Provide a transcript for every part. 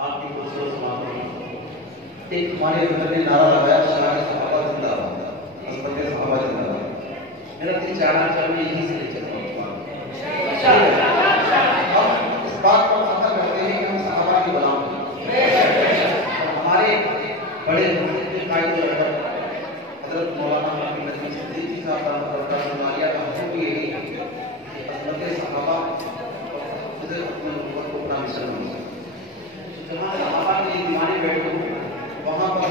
आपकी कुर्सी समाप्त हुई। एक हमारे अंदर ने नारा लगाया, शान सहाबा जिंदाबाद, हज़रत सहाबा जिंदाबाद। मेरा दिल चाह रहा है मैं यहीं से ले चलता हूँ। हम इस बात पर फख्र करते हैं कि हम सहाबा के गुलाम हैं। हमारे बड़े हज़रत मौलाना हकीम नदवी सिद्दीकी साहब का हुक्म भी यही है कि हज़रत सहाबा अपना मिशन हो। जहाँ सहाबा के दीवाने बैठे हो वहाँ पर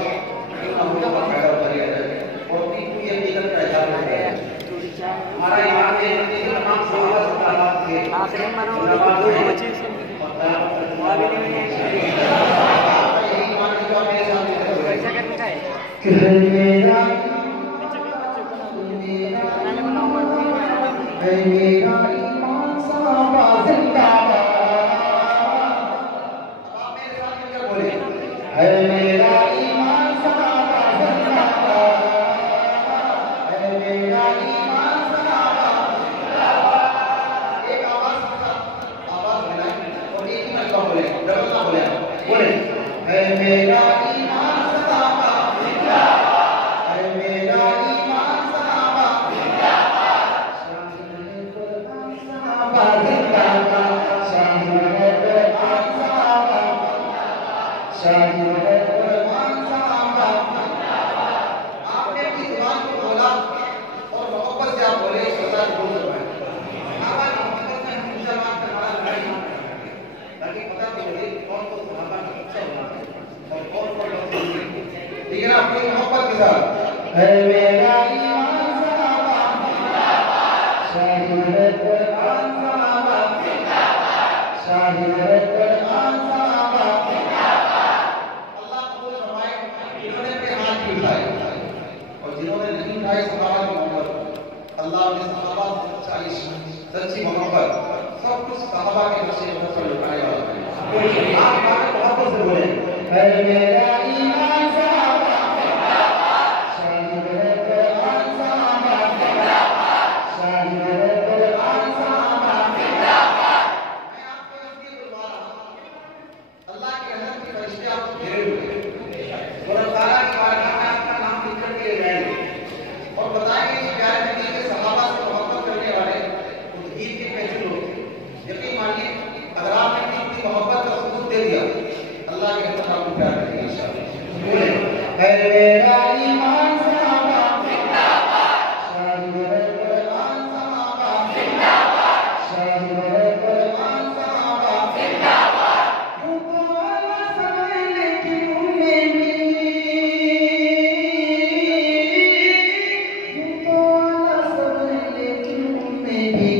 पैदा किया जाए और कोई हकीकत का इजाज़ हो जाए। हमारा ईमान है कि तमाम सहाबा से ताल्लुक़ है। सच्ची मोहब्बत सब कुछ सहाबा के नक्शे पर लुटाने वाला है। आप मोहब्बत से बोले, है मेरा ईमान सहाबा जिंदाबाद, शाहिद कुरान सहाबा जिंदाबाद, शाहिद कुरान सहाबा जिंदाबाद। मैं आपको इसलिए बुलवा रहा हूं, अल्लाह की रहमत के फरिश्ते आपको घेरे हुए हैं और अल्लाह की बारगाह में आपका नाम लिखकर के जाएंगे और बताएंगे कि प्यारे नबी के सहाबा से मोहब्बत करने वाले ईद के कैसे लोग। यकीन मानिए अगर आपने अपनी मोहब्बत का सबूत दे दिया, अल्लाह के रहमत आपको प्यार करेगी इंशाअल्लाह। बोले, है मेरा ईमान सहाबा जिंदाबाद, शाहिद कुरान सहाबा जिंदाबाद, शाहिद कुरान सहाबा जिंदाबाद। यूं तो वाला समय लेकिन उनमें भी, यूं तो वाला समय लेकिन उनमें भी,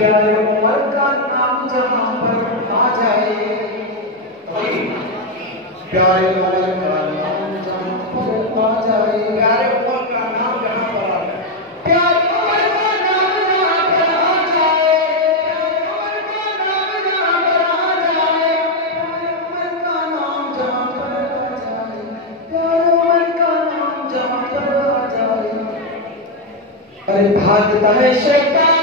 प्यारे उमर का नाम जहां पर आ जाए, प्यारे उमर का नाम जहां पर आ जाए, प्यारे उमर का नाम जहां पर आ जाए, प्यारे उमर का नाम जहां पर आ जाए, प्यारे उमर का नाम जहां पर आ जाए, प्यारे उमर का नाम जहां पर आ जाए। अरे भागता है शैतान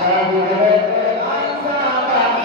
शाहिद कुरान सहाबा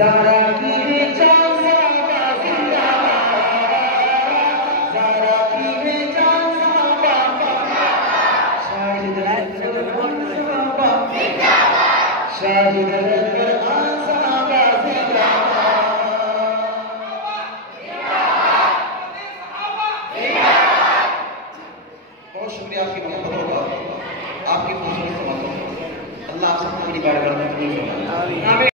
Zara